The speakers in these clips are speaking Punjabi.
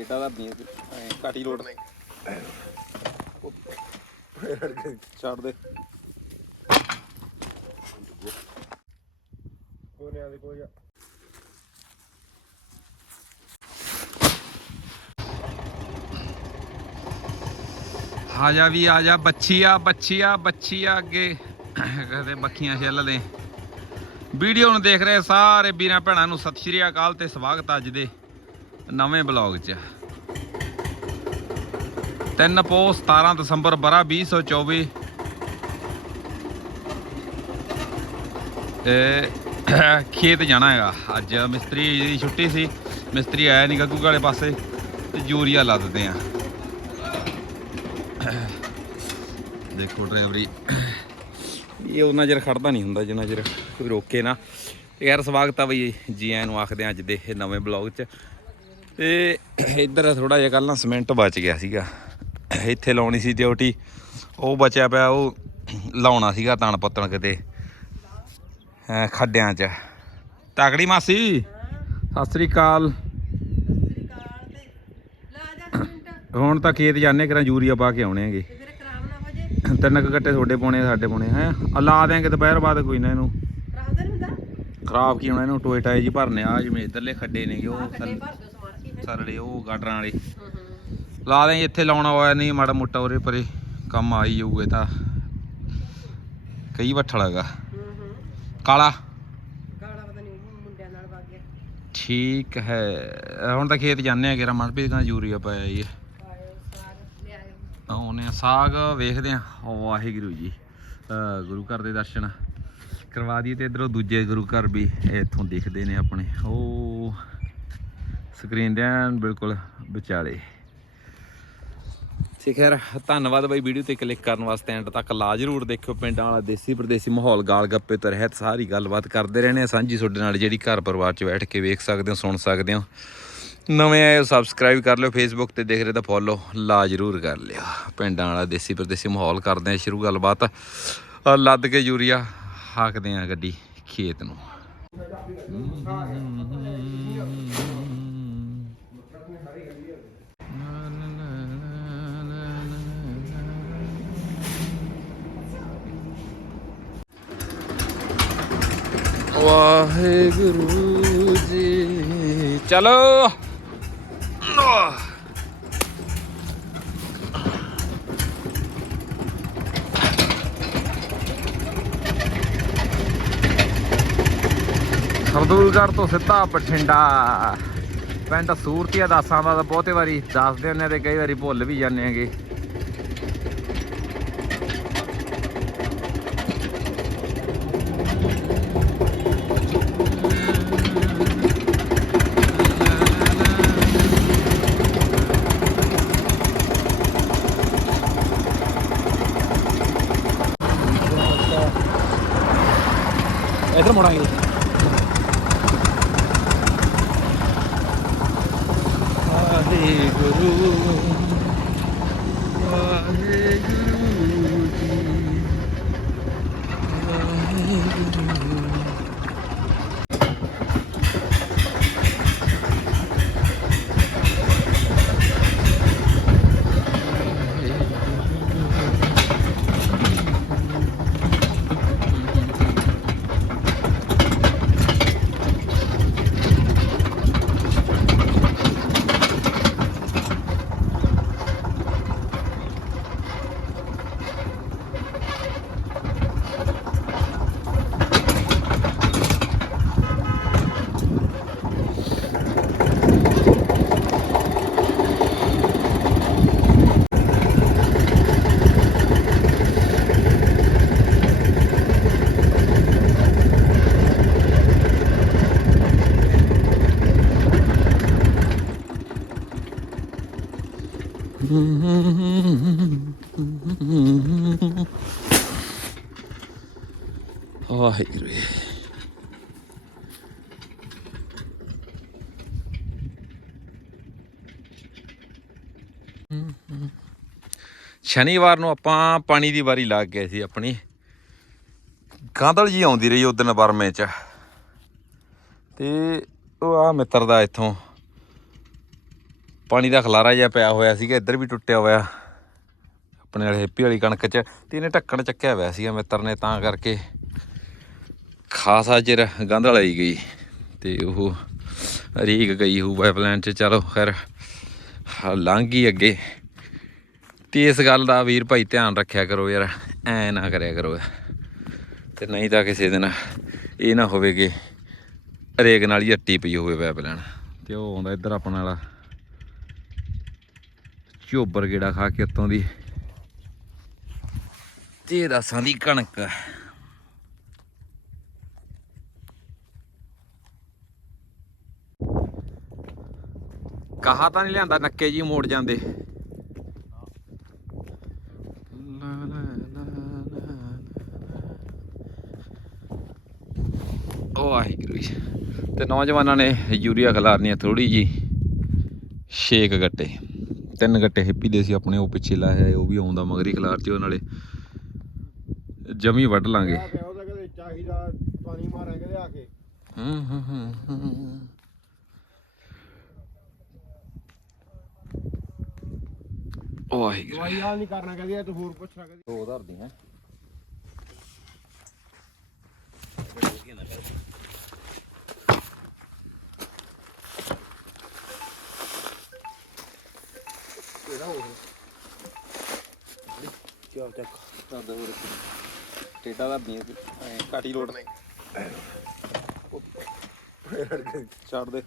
ਟੇਡਾ ਦਾ ਬੀਂ ਕਾਟੀ ਲੋਟ ਛੱਡ ਦੇ। ਕੋਨਿਆਂ ਦੇ ਕੋਈ ਆ ਜਾ। ਵੀ ਆ ਜਾ ਬੱਚੀਆ ਬੱਚੀਆ ਬੱਚੀਆ ਅੱਗੇ। ਕਹਦੇ ਬੱਖੀਆਂ ਛਿੱਲ ਦੇ ਵੀਡੀਓ ਨੂੰ ਦੇਖ ਰਹੇ ਸਾਰੇ ਵੀਰਾਂ ਭੈਣਾਂ ਨੂੰ ਸਤਿ ਸ਼੍ਰੀ ਅਕਾਲ ਤੇ ਸਵਾਗਤ ਅੱਜ ਦੇ। ਨਵੇਂ ਬਲੌਗ 'ਚ। 3 ਪੋ 17 ਦਸੰਬਰ ਬਰਾ 2024 ਤੇ ਖੇਤ ਜਾਣਾ ਹੈਗਾ। ਅੱਜ ਮਿਸਤਰੀ ਦੀ ਛੁੱਟੀ ਸੀ। ਮਿਸਤਰੀ ਆਇਆ ਨਹੀਂ ਗੱਗੂ ਵਾਲੇ ਪਾਸੇ। ਤੇ ਯੂਰੀਆ ਲੱਦਦੇ ਆ। ਦੇਖੋ ਡਰਾਈਵਰੀ। ਇਹ ਉਹਨਾਂ ਚਿਰ ਖੜਦਾ ਨਹੀਂ ਹੁੰਦਾ, ਜਿੰਨਾ ਚਿਰ ਕੋਈ ਰੋਕੇ ਨਾ। ਯਾਰ ਸਵਾਗਤ ਆ ਬਈ ਜੀ ਆਇਆਂ ਨੂੰ ਆਖਦੇ ਆ ਅੱਜ ਦੇ ਇਹ ਨਵੇਂ ਬਲੌਗ 'ਚ। ਤੇ ਇੱਧਰ ਥੋੜਾ ਜਿਹਾ ਕੱਲ ਨਾ ਸਿਮੈਂਟ ਬਚ ਗਿਆ ਸੀਗਾ। ਇੱਥੇ ਲਾਉਣੀ ਸੀ ਡਿਊਟੀ ਉਹ ਬਚਿਆ ਪਿਆ ਉਹ ਲਾਉਣਾ ਸੀਗਾ ਤਣ ਪੱਤਣ ਕਿਤੇ ਖੱਡਿਆਂ 'ਚ। ਤਕੜੀ ਮਾਸੀ ਸਤਿ ਸ੍ਰੀ ਅਕਾਲ। ਹੁਣ ਤਾਂ ਖੇਤ ਜਾਂਦੇ ਕਰਾਂ ਯੂਰੀਆ ਪਾ ਕੇ ਆਉਣੇ ਹੈਗੇ। ਤਿੰਨ ਕੁ ਗੱਟੇ ਤੁਹਾਡੇ ਪਾਉਣੇ ਸਾਡੇ ਪਾਉਣੇ ਹੈ। ਲਾ ਦਿਆਂਗੇ ਦੁਪਹਿਰ ਬਾਅਦ ਕੋਈ ਨਾ ਇਹਨੂੰ। ਖਰਾਬ ਕੀ ਹੋਣਾ ਇਹਨੂੰ ਟੋਏ ਟਾਏ ਜੀ ਭਰਨੇ ਆ ਜਿਵੇਂ ਇਧਰਲੇ ਖੱਡੇ ਨੇਗੇ ਉਹ ਸਰੜੇ ਉਹ ਗਾਡਰਾਂ ਵਾਲੇ। ਲਾ ਦੇ ਇੱਥੇ ਲਾਉਣਾ ਹੋਇਆ ਨਹੀਂ ਮਾੜਾ ਮੋਟਾ ਉਰੇ ਪਰੇ ਕੰਮ ਆ ਹੀ ਜਾਊਗਾ ਤਾਂ। ਕਈ ਵੱਠਲ ਹੈਗਾ। ਕਾਲਾ? ਠੀਕ ਹੈ। ਹੁਣ ਤਾਂ ਖੇਤ ਜਾਂਦੇ ਆ ਕਿਰਾ ਮਨਪ੍ਰੀਤ ਕਹਿੰਦਾ ਯੂਰੀਆ ਪਾਇਆ ਜੀ। ਆ ਸਾਗ ਵੇਖਦੇ ਆ ਵਾਹਿਗੁਰੂ ਜੀ। ਗੁਰੂ ਘਰ ਦੇ ਦਰਸ਼ਨ ਕਰਵਾ ਦਈਏ ਤੇ ਇਧਰੋਂ ਦੂਜੇ ਗੁਰੂ ਘਰ ਵੀ ਇੱਥੋਂ ਦਿਖਦੇ ਨੇ ਆਪਣੇ। ਉਹ ਸਕਰੀਨ ਦੇ ਐਨ ਬਿਲਕੁਲ ਵਿਚਾਲੇ। ਠੀਕ ਹੈ ਧੰਨਵਾਦ ਬਾਈ ਵੀਡੀਓ ਤੇ ਕਲਿੱਕ ਕਰਨ ਵਾਸਤੇ ਐਂਡ ਤੱਕ ਲਾ ਜਰੂਰ ਦੇਖਿਓ ਪਿੰਡਾਂ ਵਾਲਾ, ਦੇਸੀ ਪ੍ਰਦੇਸੀ ਮਾਹੌਲ, ਗਾਲ ਗੱਪੇ ਤੋਂ ਰਹਿਤ, ਸਾਰੀ ਗੱਲਬਾਤ ਕਰਦੇ ਰਹਿੰਦੇ ਆ ਸਾਂਝੀ ਤੁਹਾਡੇ ਨਾਲ ਜਿਹੜੀ ਘਰ ਪਰਿਵਾਰ 'ਚ ਬੈਠ ਕੇ ਵੇਖ ਸਕਦੇ ਹੋ, ਸੁਣ ਸਕਦੇ ਹੋ। ਨਵੇਂ ਆਏ ਸਬਸਕ੍ਰਾਈਬ ਕਰ ਲਿਓ ਫੇਸਬੁੱਕ ਤੇ ਦੇਖ ਰਹੇ ਤਾਂ ਫੋਲੋ ਲਾ ਜਰੂਰ ਕਰ ਲਿਓ। ਪਿੰਡਾਂ ਵਾਲਾ, ਦੇਸੀ ਪ੍ਰਦੇਸੀ ਮਾਹੌਲ ਕਰਦੇ ਆ ਸ਼ੁਰੂ ਗੱਲਬਾਤ। ਲੱਦ ਕੇ ਯੂਰੀਆ, ਹਾਕਦੇ ਆ ਗੱਡੀ ਖੇਤ ਨੂੰ। ਵਾਹਿਗੁਰੂ ਜੀ। ਚਲੋ। ਸਰਦੂਲਗੜ੍ਹ ਤੋਂ ਸਿੱਧਾ ਬਠਿੰਡਾ। ਪਿੰਡ ਸੂਰਤੀਆ ਦਾਸਾਂ ਦਾ ਤਾਂ ਬਹੁਤੇ ਵਾਰੀ ਦੱਸਦੇ ਹੁੰਦੇ ਆ ਤੇ ਕਈ ਵਾਰੀ ਭੁੱਲ ਵੀ ਜਾਂਦੇ ਆਂਗੇ ਇਧਰ ਮੁੜਾਂਗੇ ਵਾਹਿਗੁਰੂ ਵਾਹਿਗੁਰੂ ਜੀ ਵਾਹਿਗੁਰੂ ਵਾਹਿਗੁਰੂ ਸ਼ਨੀਵਾਰ ਨੂੰ ਆਪਾਂ ਪਾਣੀ ਦੀ ਵਾਰੀ ਲਾ ਗਏ ਸੀ ਆਪਣੀ। ਕਾਂਦਲ ਜੀ ਆਉਂਦੀ ਰਹੀ ਉਦੋਂ ਬਰਮੇ ਚ। ਤੇ ਉਹ ਆ ਮਿੱਤਰ ਦਾ ਇੱਥੋਂ। ਪਾਣੀ ਦਾ ਖਲਾਰਾ ਜਿਹਾ ਪਿਆ ਹੋਇਆ ਸੀਗਾ ਇੱਧਰ ਵੀ ਟੁੱਟਿਆ ਹੋਇਆ। ਆਪਣੇ ਵਾਲੇ ਹੈਪੀ ਵਾਲੀ ਕਣਕ 'ਚ ਤੇ ਇਹਨੇ ਢੱਕਣ ਚੱਕਿਆ ਹੋਇਆ ਸੀਗਾ ਮਿੱਤਰ ਨੇ ਤਾਂ ਕਰਕੇ ਖਾਸਾ ਚਿਰ ਗੰਧ ਲਈ ਗਈ ਤੇ ਉਹ ਰੀਕ ਗਈ ਹੋਊ ਪਾਈਪਲਾਈਨ 'ਚ। ਚਲੋ ਖੈਰ ਹਾਂ, ਲੰਘ ਗਈ ਅੱਗੇ। ਤੇ ਇਸ ਗੱਲ ਦਾ ਵੀਰ ਭਾਈ ਧਿਆਨ ਰੱਖਿਆ ਕਰੋ ਯਾਰ ਐ ਨਾ ਕਰਿਆ ਕਰੋ। ਤੇ ਨਹੀਂ ਤਾਂ ਕਿਸੇ ਦਿਨ ਇਹ ਨਾ ਹੋਵੇ ਕਿ ਰੇਗ ਨਾਲ ਹੀ ਅੱਟੀ ਪਈ ਹੋਵੇ ਪਾਈਪਲਾਈਨ ਤੇ ਉਹ ਆਉਂਦਾ ਇੱਧਰ ਆਪਣਾ ਵਾਲਾ। ਝੋਬਰ ਗੇੜਾ ਖਾ ਕੇ ਉੱਤੋਂ ਦੀ। ਤੇ ਦਸਾਂ ਦੀ ਕਣਕ। ਕਹਾ ਤਾਂ ਨਹੀਂ ਲਿਆਂਦਾ ਨੱਕੇ ਜੀ ਮੋੜ ਜਾਂਦੇ। ਲਾ ਲਾ ਲਾ ਉਹ ਵਾਹਿਗੁਰੂ ਜੀ। ਤੇ ਨੌਜਵਾਨਾਂ ਨੇ ਯੂਰੀਆ ਖਿਲਾਰਨੀ ਆ ਥੋੜੀ ਜੀ ਛੇਕ ਗੱਟੇ। ਤਿੰਨ ਗੱਟੇ ਹੈਪੀ ਦੇ ਸੀ ਆਪਣੇ ਉਹ ਪਿੱਛੇ ਲਾਇਆ ਉਹ ਵੀ ਆਉਂਦਾ ਮਗਰੀ ਖਿਲਾਰ ਤੇ ਉਹ ਨਾਲੇ। ਜਮੀ ਵੱਢ ਲਾਂਗੇ। ਚਾਹੀਦਾ ਪਾਣੀ ਮਾਰਾਂਗੇ ਲਿਆ ਕੇ। ਹੂੰ ਹੂੰ ਹੂੰ ਹੂੰ। ਉਹ ਵਾਹਿਗੁਰੂ। ਦਵਾਈ ਹਾਲ ਨਹੀਂ ਕਰਨਾ ਕਹਦੀ ਤੂੰ ਹੋਰ ਪੁੱਛਣਾ ਕਹਦੀ। ਦੋ ਧਰਦੀ ਹੈ। ਕਿਉਂ ਚੱਕ ਕਰਦਾ ਹੋਰ ਟੇਡਾ ਧਰਦੀਆਂ ਕਾਟੀ ਲੋਟ ਨਹੀਂ ਛੱਡ ਦੇ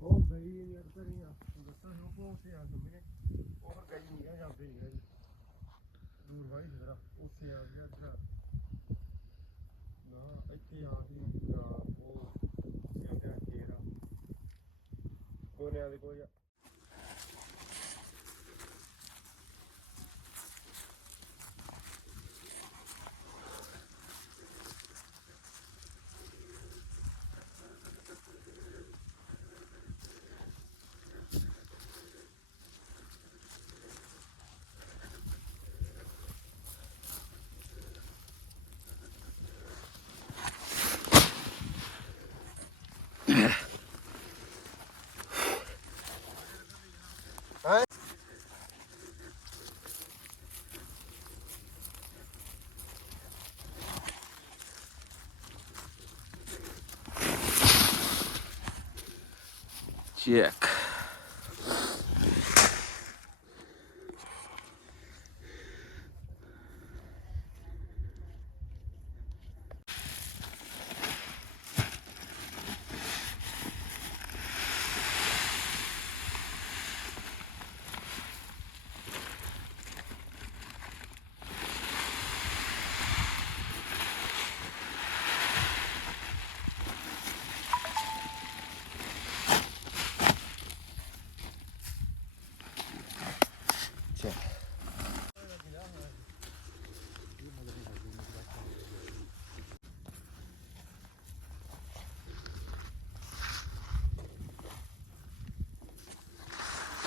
ਉਹ ਗਈ ਯਾਰ ਤੇਰੀ ਆ ਦੱਸਾਂ ਨੂੰ ਪਹੁੰਚੇ ਤੁਮਨੇ ਉਹ ਗਈ ਨਹੀਂ ਆ ਜਾਂਦੇ ਨਹੀਂ ਦੂਰ ਵਾਈ ਜਰਾ ਉੱਥੇ ਆ ਗਿਆ ਜਰਾ ਨਾ, ਇੱਥੇ ਆ ਗਈ। ਉਹ ਕਹਿੰਦਾ ਕੇਰਾ ਕੋਨੇ ਦੇ ਕੋਈ ਚੈੱਕ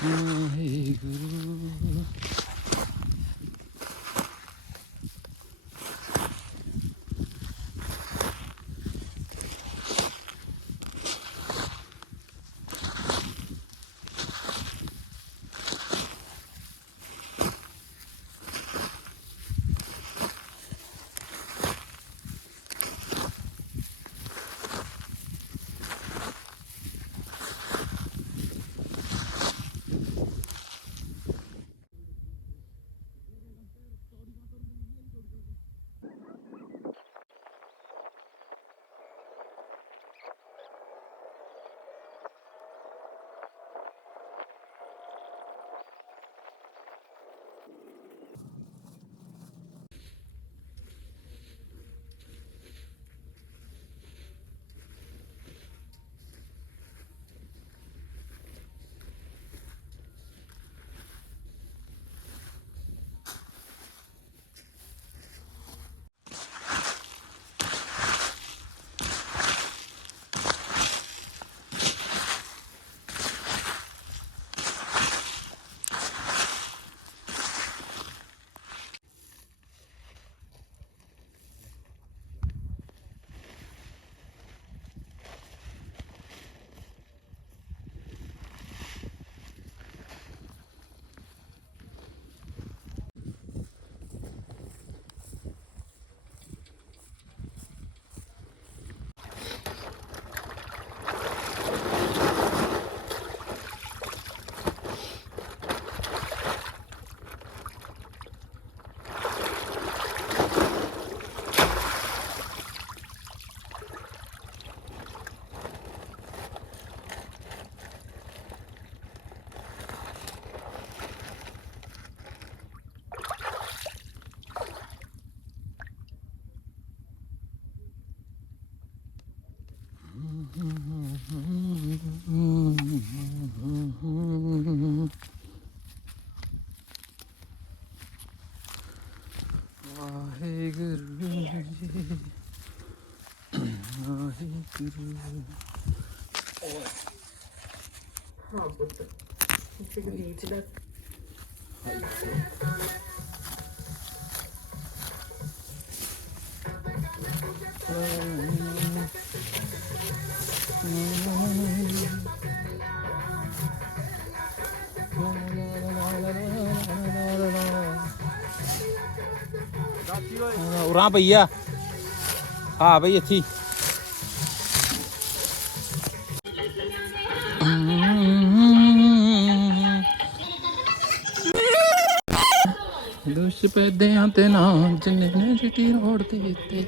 ਵਾਹਿਗੁਰੂ ਪੁੱਤ ਉਰਾਂ ਪਈ ਆ ਹਾਂ ਬਈ ਇੱਥੇ ਹੀ। ਦੁਸ਼ ਪੈਦਿਆਂ ਤੇ ਨਾ ਜਿੰਨੇ ਨੇ ਜਿੱਟੀ ਰੋਡ ਤੇ ਦਿੱਤੇ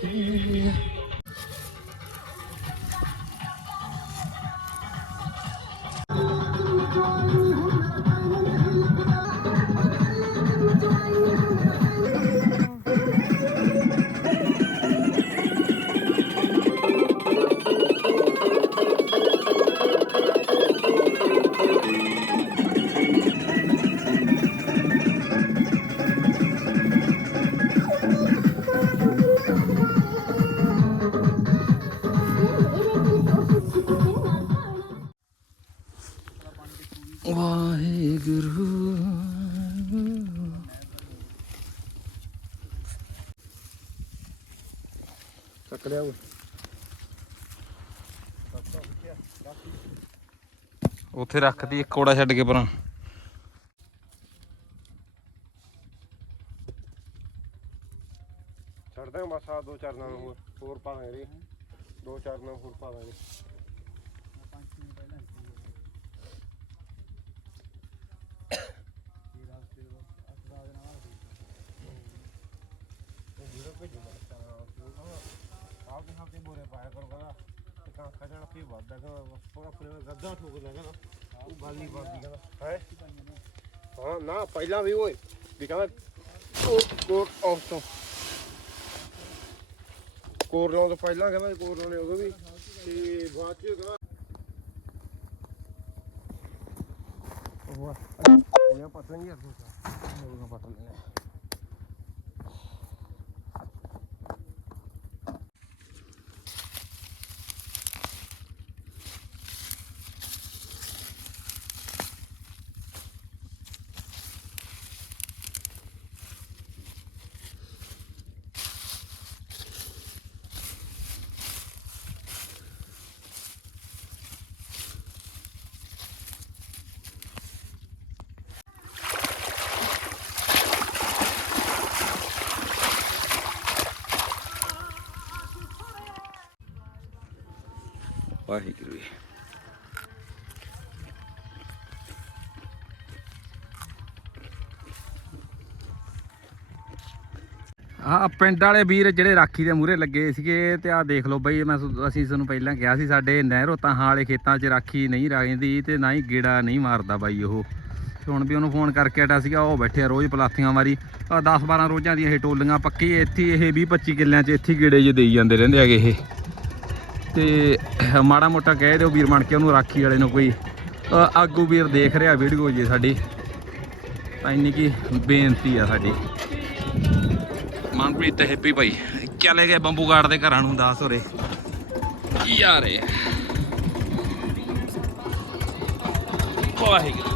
ਉੱਥੇ ਰੱਖਦੀ ਇੱਕ ਕੋੜਾ ਛੱਡ ਕੇ ਪਰਾਂ। ਛੱਡ ਦਾਂਗੇ ਬਸ ਆ ਦੋ ਚਾਰ ਨਾਲ ਹੋਰ ਹੋਰ ਪਾ ਦਾਂਗੇ ਰੇ। ਦੋ ਚਾਰ ਨਾਲ ਹੋਰ ਪਾ ਦਾਂਗੇ ਆਪ ਦੇ ਹੱਥੇ ਬੋਰੇ ਪਾਇਆ ਕਰੋ ਕਹਿੰਦਾ। ਤੇ ਕਾਂ ਖਜਣਾ ਫੀ ਵੱਧਦਾ ਕਹਿੰਦਾ ਉਹ ਆਪਣੇ ਗੱਦਾ ਠੋਕ ਲਿਆ ਕਹਿੰਦਾ ਉਹ ਗੱਲ ਨਹੀਂ ਬਣਦੀ ਕਹਿੰਦਾ। ਹੈ? ਹਾਂ ਨਾ ਪਹਿਲਾਂ ਵੀ ਓਏ ਵੀ ਕਹਿੰਦਾ ਉਹ ਆਫ ਤੋਂ। ਕੋਰਨੋਂ ਤੋਂ ਪਹਿਲਾਂ ਕਹਿੰਦਾ ਕੋਰਨੋਂ ਨੇ ਉਦੋਂ ਵੀ। ਤੇ ਬਾਅਦ ਚ ਕਹਿੰਦਾ ਉਹ ਆ ਪਤਾ ਨਹੀਂ ਯਾਰ ਉਹ ਪਤਾ ਨਹੀਂ। ਵਾਹਿਗੁਰੂ ਆ ਪਿੰਡ ਵਾਲੇ ਵੀਰ ਜਿਹੜੇ ਰਾਖੀ ਦੇ ਮੂਹਰੇ ਲੱਗੇ ਸੀਗੇ, ਤੇ ਆ ਦੇਖ ਲਓ ਬਈ, ਮੈਂ ਅਸੀਂ ਤੁਹਾਨੂੰ ਪਹਿਲਾਂ ਕਿਹਾ ਸੀ, ਸਾਡੇ ਨਹਿਰੋ ਤਾਂ ਵਾਲੇ ਖੇਤਾਂ 'ਚ ਰਾਖੀ ਨਹੀਂ ਰਹਿੰਦੀ ਤੇ ਨਾ ਹੀ ਗੇੜਾ ਨਹੀਂ ਮਾਰਦਾ ਬਾਈ ਉਹ। ਹੁਣ ਵੀ ਉਹਨੂੰ ਫੋਨ ਕਰਕੇ ਆਟਾ ਸੀਗਾ, ਉਹ ਬੈਠਿਆ ਰੋਜ਼ ਪਲਾਥੀਆਂ ਮਾਰੀ ਆ 10 12 ਰੋਜ਼ਾਂ ਦੀਆਂ ਇਹ ਟੋਲੀਆਂ ਪੱਕੀ, ਇੱਥੇ ਇਹ 20 25 ਕਿੱਲਿਆਂ 'ਚ ਇੱਥੇ ਗੇੜੇ ਜੇ ਦੇਈ ਜਾਂਦੇ ਰਹਿੰਦੇ ਹੈਗੇ ਇਹ। ਤੇ ਮਾੜਾ ਮੋਟਾ ਕਹਿ ਦਿਓ ਵੀਰ ਬਣ ਕੇ ਉਹਨੂੰ ਰਾਖੀ ਵਾਲੇ ਨੂੰ ਕੋਈ ਆਗੂ ਵੀਰ ਦੇਖ ਰਿਹਾ ਵੀਡੀਓ ਜੀ ਸਾਡੀ। ਤਾਂ ਇੰਨੀ ਕੀ ਬੇਨਤੀ ਆ ਸਾਡੀ। ਮਨਪ੍ਰੀਤ ਤੇ ਹੈਪੀ ਭਾਈ ਚਲੇ ਗਏ ਬੰਬੂ ਗਾਰਡ ਦੇ ਘਰਾਂ ਨੂੰ, ਦੱਸ ਹੋਰੇ। ਯਾਰ ਇਹ ਵਾਹਿਗੁਰੂ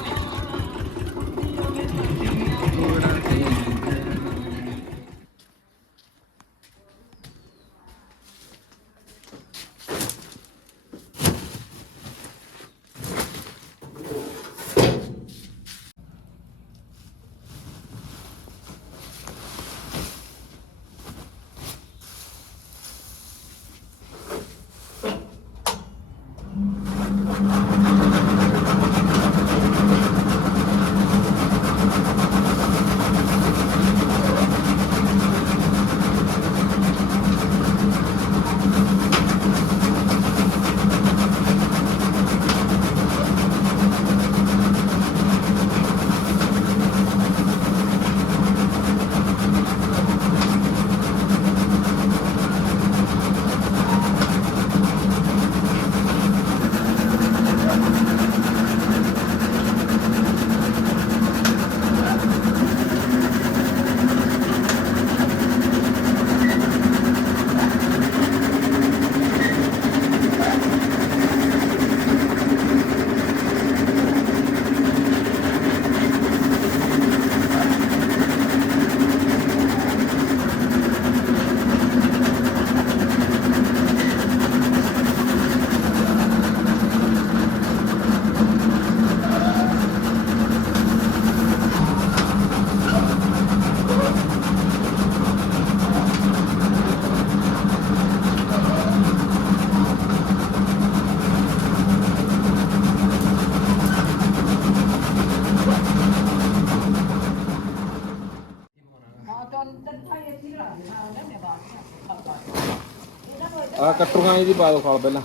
ਆ ਕਟਰੂਆਂ ਦੀ ਪਾ ਦੋ ਖਾਲ ਪਹਿਲਾਂ।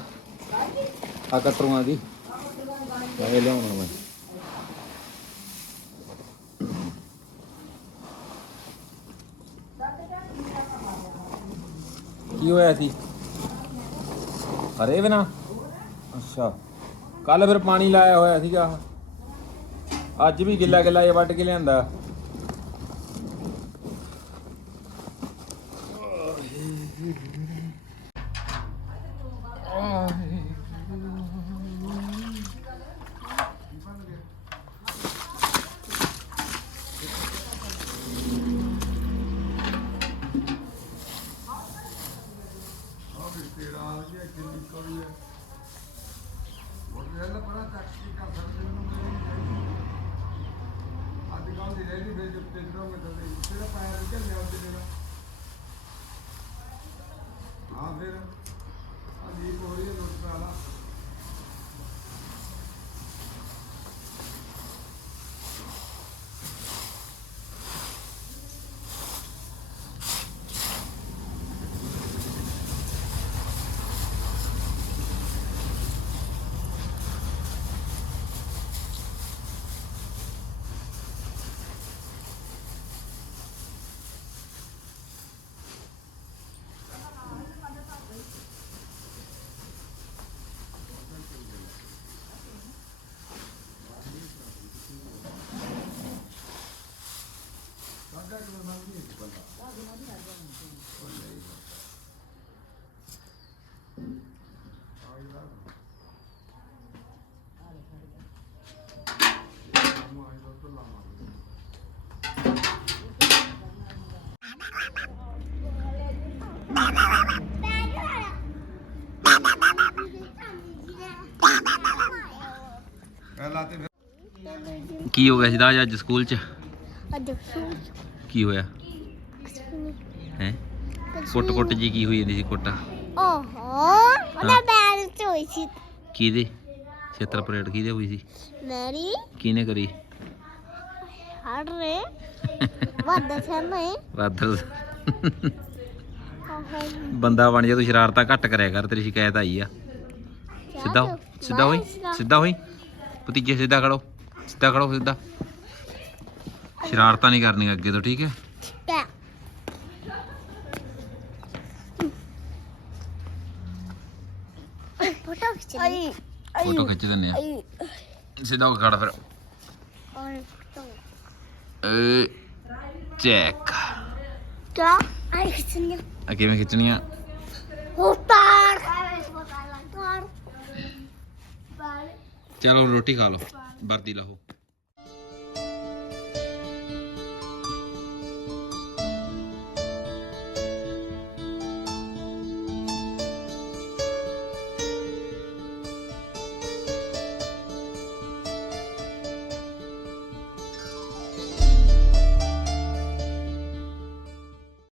ਆ ਕਟਰੂਆਂ ਦੀ ਇਹ ਲਿਆਉਣਾ ਮੈਂ। ਕੀ ਹੋਇਆ ਸੀ? ਹਰੇ ਬਿਨਾ? ਅੱਛਾ। ਕੱਲ ਫਿਰ ਪਾਣੀ ਲਾਇਆ ਹੋਇਆ ਸੀਗਾ। ਅੱਜ ਵੀ ਗਿੱਲਾ ਗਿੱਲਾ ਜਿਹਾ ਵੱਢ ਕੇ ਲਿਆਂਦਾ। ਹਾਂ ਫਿਰ ਆ ਲੀਕ ਹੋ ਰਹੀ ਹੈ ਲੋਟ ਵਾਲਾ ਕੀ ਹੋ ਗਿਆ ਸੀ? ਦਾਜ ਅੱਜ ਸਕੂਲ 'ਚ? ਅੱਜ ਕੀ ਹੋਇਆ? ਹੈ? ਕੁੱਟ ਕੁੱਟ ਜੀ ਕੀ ਹੋਈ ਜਾਂਦੀ ਸੀ ਕੁੱਟ? ਓਹੋ ਉਹਦਾ ਬੈਲ ਚੋਈ ਸੀ। ਕਿਹਦੇ? ਛੇਤਰ ਪਰੇਡ ਕਿਹਦੇ ਹੋਈ ਸੀ? ਮੇਰੀ? ਕਿਹਨੇ ਕਰੀ? ਹੜ ਰੇ ਸਾਹਮਣੇ ਬਾਦਲ ਓਹੋ। ਬੰਦਾ ਬਣ ਜਾ ਤੂੰ ਸ਼ਰਾਰਤਾਂ ਘੱਟ ਕਰਿਆ ਕਰ ਤੇਰੀ ਸ਼ਿਕਾਇਤ ਆਈ ਆ। ਸਿੱਧਾ ਸਿੱਧਾ ਹੋਈ? ਸਿੱਧਾ ਹੋਈ? ਭਤੀਜੇ ਸਿੱਧਾ ਖੜੋ। ਸਿੱਧਾ ਖੜੋ ਸਿੱਧਾ। ਸ਼ਰਾਰਤਾਂ ਨਹੀਂ ਕਰਨੀਆਂ ਅੱਗੇ ਤੋਂ ਠੀਕ ਹੈ? ਸਿੱਧਾ ਫੋਟੋ ਖਿੱਚ ਲਈ ਫੋਟੋ ਖਿੱਚ ਦਿੰਨੇ ਆ। ਸਿੱਧਾ ਹੋ ਕੇ ਖੜ ਫਿਰ। ਔਰ ਫੋਟੋ। ਏ ਚੈੱਕ। ਕਿਆ ਆਈ ਖਿੱਚਣੀ ਆ ਕਿਵੇਂ ਖਿੱਚਣੀ ਆ? ਉਤਾਰ ਚਲੋ ਰੋਟੀ ਖਾ ਲਓ। ਵਰਦੀ ਲਾਹੋ।